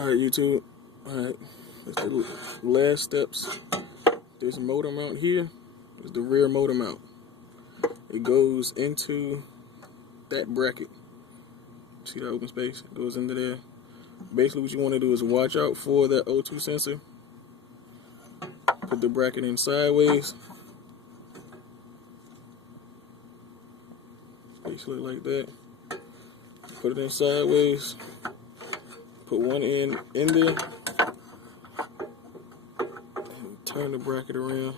Alright, YouTube. Alright, that's the last steps. This motor mount here is the rear motor mount. It goes into that bracket. See that open space? It goes into there. Basically what you want to do is watch out for that O2 sensor. Put the bracket in sideways. Basically like that. Put it in sideways. Put one end in there. And turn the bracket around.